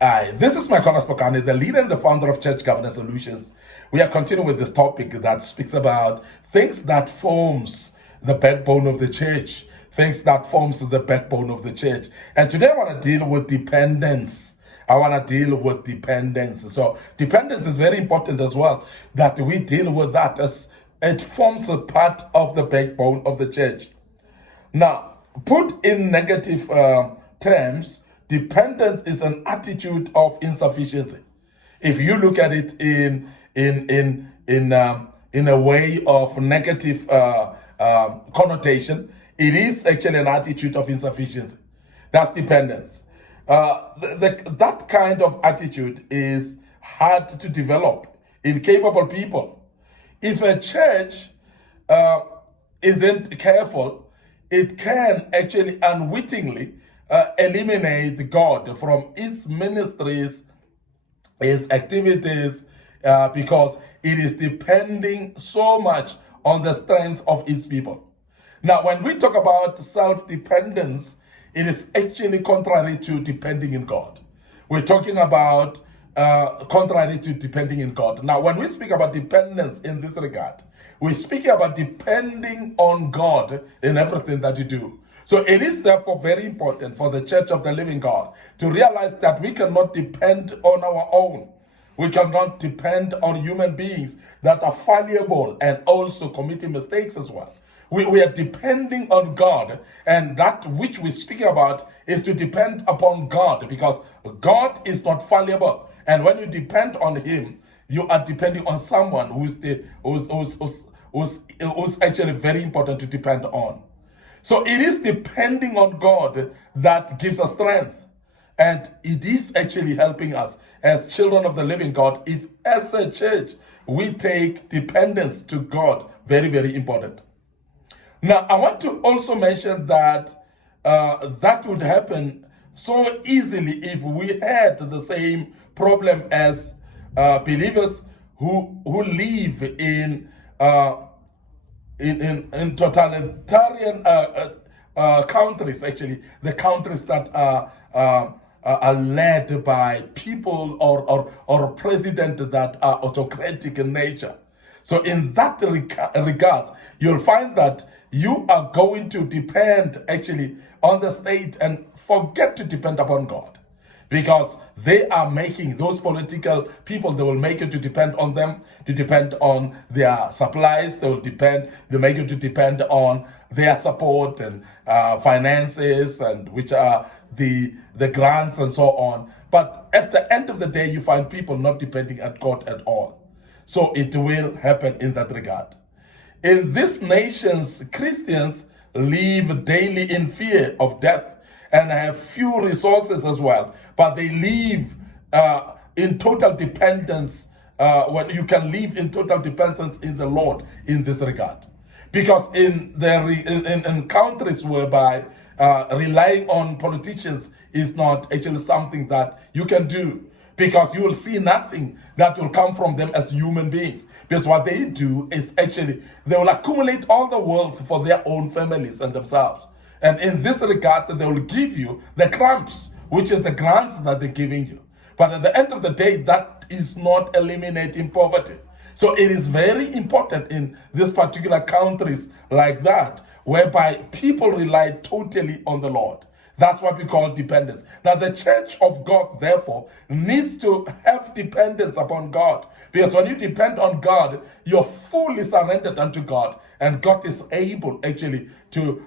This is Micornus, Phokane, the leader and the founder of Church Governance Solutions. We are continuing with this topic that speaks about things that forms the backbone of the church, things that forms the backbone of the church. And today I want to deal with dependence. So dependence is very important as well, that we deal with that as it forms a part of the backbone of the church. Now, put in negative terms, dependence is an attitude of insufficiency. If you look at it in a way of negative connotation, it is actually an attitude of insufficiency. That's dependence. That kind of attitude is hard to develop in capable people. If a church isn't careful, it can actually unwittingly eliminate God from its ministries, its activities, because it is depending so much on the strength of its people. Now, when we talk about self-dependence, it is actually contrary to depending in God. We're talking about contrary to depending in God. Now, when we speak about dependence in this regard, we're speaking about depending on God in everything that you do. So it is therefore very important for the Church of the Living God to realize that we cannot depend on our own. We cannot depend on human beings that are fallible and also committing mistakes as well. We are depending on God, and that which we're speaking about is to depend upon God, because God is not fallible. And when you depend on Him, you are depending on someone who's actually very important to depend on. So it is depending on God that gives us strength. And it is actually helping us as children of the living God if, as a church, we take dependence to God very, very important. Now, I want to also mention that that would happen so easily if we had the same problem as believers who live in totalitarian countries, actually, the countries that are led by people or presidents that are autocratic in nature. So in that regards, you'll find that you are going to depend actually on the state and forget to depend upon God. Because they are making, those political people, they will make you to depend on them, to depend on their supplies, they make you to depend on their support and finances, and which are the grants and so on. But at the end of the day, you find people not depending on God at all. So it will happen in that regard. In these nations, Christians live daily in fear of death and have few resources as well, but they live in total dependence. When you can live in total dependence in the Lord in this regard, because in countries whereby relying on politicians is not actually something that you can do, because you will see nothing that will come from them as human beings. Because what they do is actually, they will accumulate all the wealth for their own families and themselves. And in this regard, they will give you the crumbs, which is the grants that they're giving you. But at the end of the day, that is not eliminating poverty. So it is very important in these particular countries like that, whereby people rely totally on the Lord. That's what we call dependence. Now, the church of God, therefore, needs to have dependence upon God. Because when you depend on God, you're fully surrendered unto God. And God is able, actually, to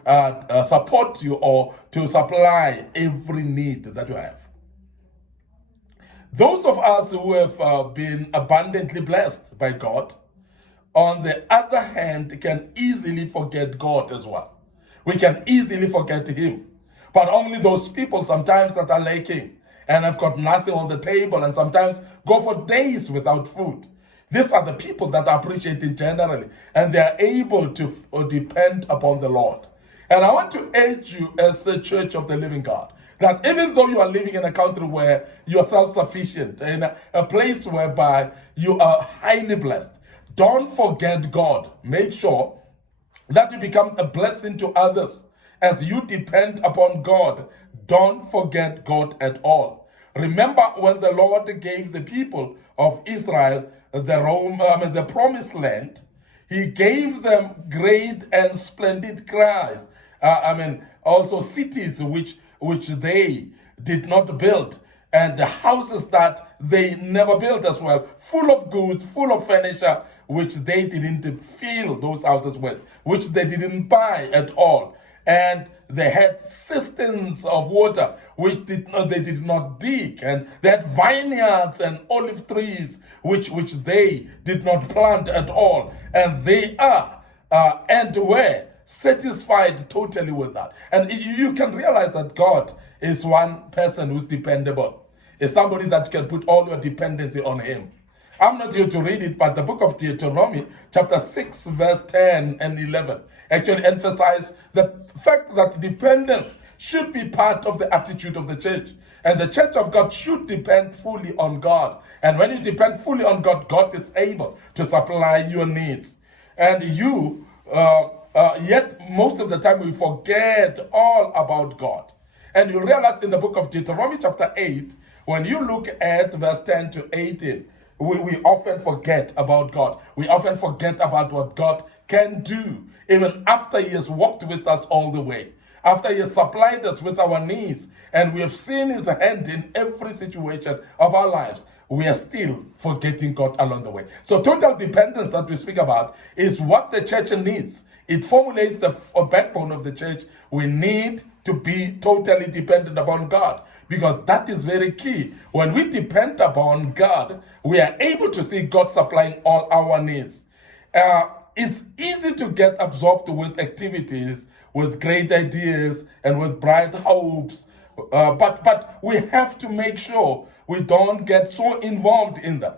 support you or to supply every need that you have. Those of us who have been abundantly blessed by God, on the other hand, can easily forget God as well. We can easily forget Him. But only those people sometimes that are lacking and have got nothing on the table and sometimes go for days without food. These are the people that are appreciated generally, and they are able to depend upon the Lord. And I want to urge you as a Church of the Living God, that even though you are living in a country where you are self-sufficient, in a place whereby you are highly blessed, don't forget God. Make sure that you become a blessing to others. As you depend upon God, don't forget God at all. Remember when the Lord gave the people of Israel the promised land, he gave them great and splendid cries. Also cities which they did not build, and the houses that they never built as well, full of goods, full of furniture, which they didn't fill those houses with, which they didn't buy at all. And they had cisterns of water, which they did not dig, and they had vineyards and olive trees, which they did not plant at all. And they are and were satisfied totally with that. And you can realize that God is one person who's dependable. Is somebody that can put all your dependency on him. I'm not here to read it, but the book of Deuteronomy, chapter 6, verse 10 and 11, actually emphasize the fact that dependence should be part of the attitude of the church. And the church of God should depend fully on God. And when you depend fully on God, God is able to supply your needs. And yet most of the time we forget all about God. And you realize in the book of Deuteronomy chapter 8, when you look at verse 10 to 18, we often forget about God. We often forget about what God can do, even after he has walked with us all the way. After he has supplied us with our needs, and we have seen his hand in every situation of our lives, we are still forgetting God along the way. So total dependence that we speak about is what the church needs. It formulates the backbone of the church. We need to be totally dependent upon God, because that is very key. When we depend upon God, we are able to see God supplying all our needs. It's easy to get absorbed with activities, with great ideas, and with bright hopes, but we have to make sure we don't get so involved in them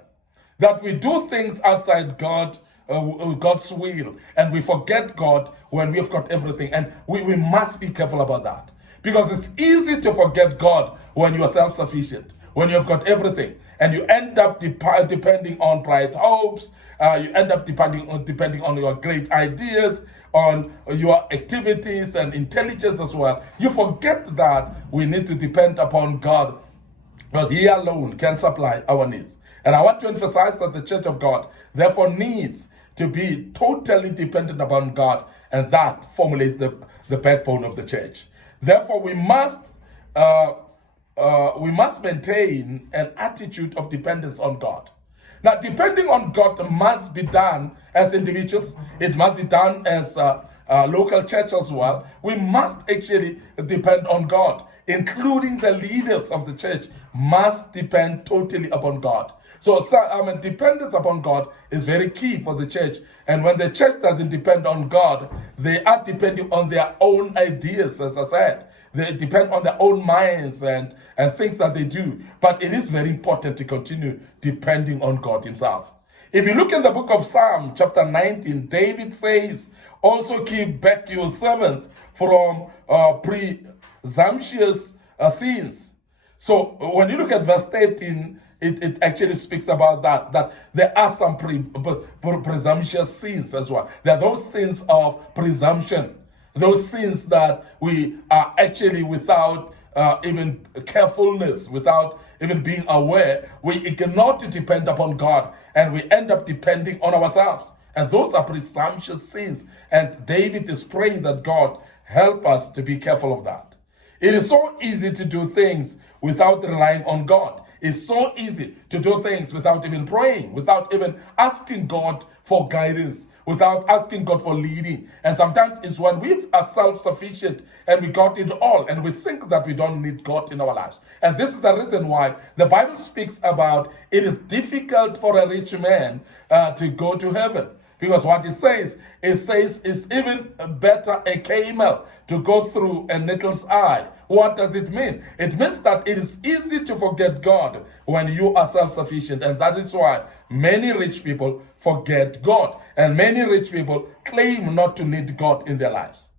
that we do things outside God's will, and we forget God when we've got everything. And we must be careful about that, because it's easy to forget God when you are self-sufficient, when you've got everything, and you end up depending on bright hopes. You end up depending on your great ideas, on your activities and intelligence as well. You forget that we need to depend upon God, because he alone can supply our needs. And I want to emphasize that the church of God therefore needs to be totally dependent upon God, and that formulates the backbone of the church. Therefore, we must maintain an attitude of dependence on God. Now, depending on God must be done as individuals. It must be done as local church as well. We must actually depend on God, including the leaders of the church must depend totally upon God. So dependence upon God is very key for the church. And when the church doesn't depend on God, they are depending on their own ideas, as I said. They depend on their own minds and things that they do. But it is very important to continue depending on God himself. If you look in the book of Psalm, chapter 19, David says, also keep back your servants from presumptuous sins. So when you look at verse 13, it actually speaks about that there are some presumptuous sins as well. There are those sins of presumption, those sins that we are actually without even carefulness, without even being aware, we ignore to depend upon God, and we end up depending on ourselves. And those are presumptuous sins. And David is praying that God help us to be careful of that. It is so easy to do things without relying on God. It's so easy to do things without even praying, without even asking God for guidance, without asking God for leading. And sometimes it's when we are self-sufficient and we got it all, and we think that we don't need God in our lives. And this is the reason why the Bible speaks about it is difficult for a rich man to go to heaven. Because what it says it's even better a camel to go through a needle's eye. What does it mean? It means that it is easy to forget God when you are self-sufficient. And that is why many rich people forget God. And many rich people claim not to need God in their lives.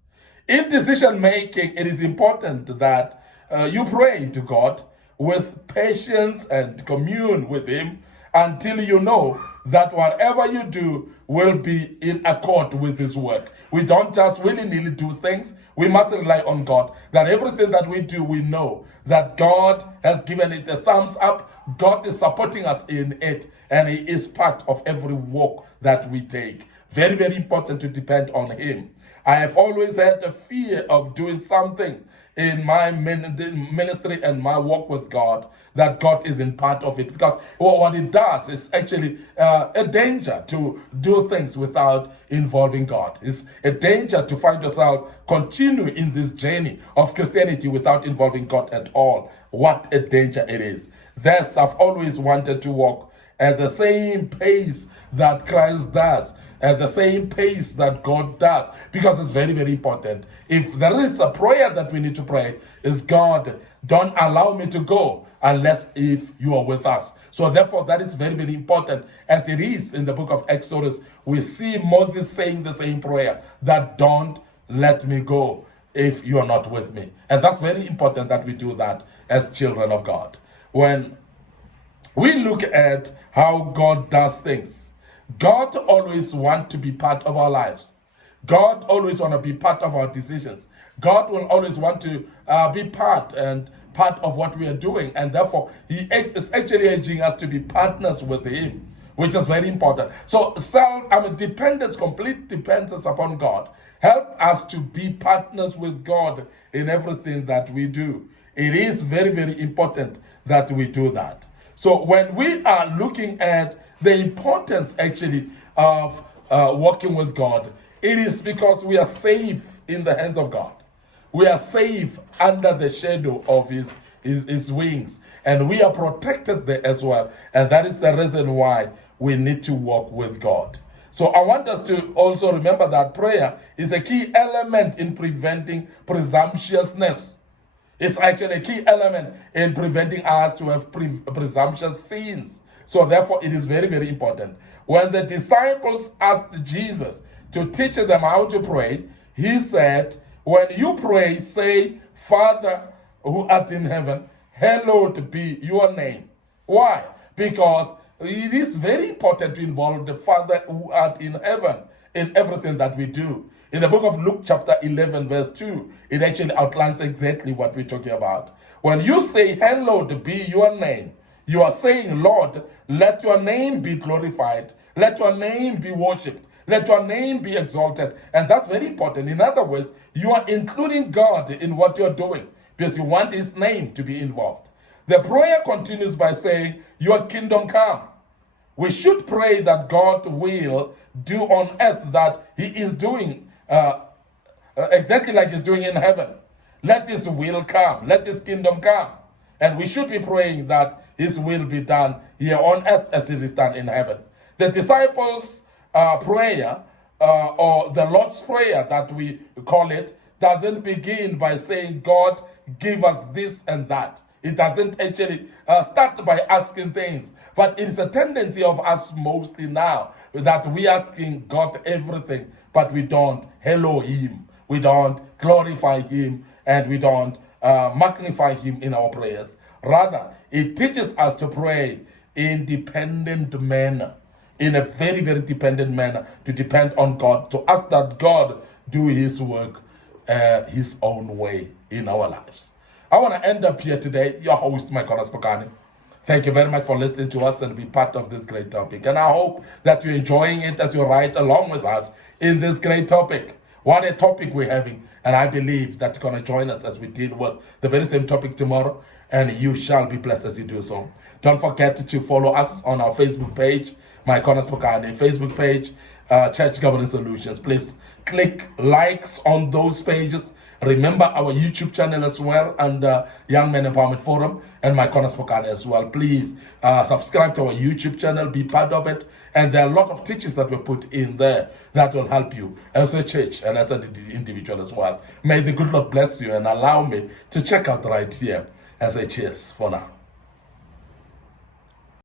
In decision making, it is important that you pray to God with patience and commune with him until you know that whatever you do will be in accord with his work. We don't just willy-nilly do things. We must rely on God. That everything that we do, we know that God has given it a thumbs up. God is supporting us in it, and he is part of every walk that we take. Very, very important to depend on him. I have always had a fear of doing something in my ministry and my walk with God, that God isn't part of it, because what it does is actually a danger to do things without involving God. It's a danger to find yourself continue in this journey of Christianity without involving God at all. What a danger it is. Thus, I've always wanted to walk at the same pace that Christ does, at the same pace that God does, because it's very, very important. If there is a prayer that we need to pray, is God, don't allow me to go unless if you are with us. So therefore, that is very, very important. As it is in the book of Exodus, we see Moses saying the same prayer, that don't let me go if you are not with me. And that's very important that we do that as children of God. When we look at how God does things, God always wants to be part of our lives. God always want to be part of our decisions. God will always want to be part of what we are doing. And therefore, he is actually urging us to be partners with him, which is very important. So dependence, complete dependence upon God, help us to be partners with God in everything that we do. It is very, very important that we do that. So when we are looking at the importance actually of walking with God, it is because we are safe in the hands of God. We are safe under the shadow of his wings, and we are protected there as well. And that is the reason why we need to walk with God. So I want us to also remember that prayer is a key element in preventing presumptuousness. It's actually a key element in preventing us to have presumptuous sins. So therefore, it is very, very important. When the disciples asked Jesus to teach them how to pray, he said, when you pray, say, Father who art in heaven, hallowed be your name. Why? Because it is very important to involve the Father who art in heaven in everything that we do. In the book of Luke chapter 11 verse 2, it actually outlines exactly what we're talking about. When you say, hallowed be your name, you are saying, Lord, let your name be glorified. Let your name be worshipped. Let your name be exalted. And that's very important. In other words, you are including God in what you're doing because you want his name to be involved. The prayer continues by saying, your kingdom come. We should pray that God will do on earth that he is doing exactly like he's doing in heaven. Let his will come. Let his kingdom come. And we should be praying that his will be done here on earth as it is done in heaven. The disciples' prayer, or the Lord's Prayer that we call it, doesn't begin by saying, God, give us this and that. It doesn't actually start by asking things, but it's a tendency of us mostly now that we asking God everything, but we don't hallow him, we don't glorify him, and we don't magnify him in our prayers. Rather, it teaches us to pray in dependent manner, in a very, very dependent manner, to depend on God, to ask that God do his work his own way in our lives. I want to end up here today. Your host, Micornus Phokane. Thank you very much for listening to us and be part of this great topic. And I hope that you're enjoying it as you ride along with us in this great topic. What a topic we're having. And I believe that you're going to join us as we deal with the very same topic tomorrow. And you shall be blessed as you do so. Don't forget to follow us on our Facebook page, Micornus Phokane Facebook page, Church Governance Solutions. Please click likes on those pages. Remember our YouTube channel as well, and Young Men Empowerment Forum, and Micornus Phokane as well. Please subscribe to our YouTube channel, be part of it. And there are a lot of teachings that we put in there that will help you as a church and as an individual as well. May the good Lord bless you and allow me to check out right here as a cheers for now.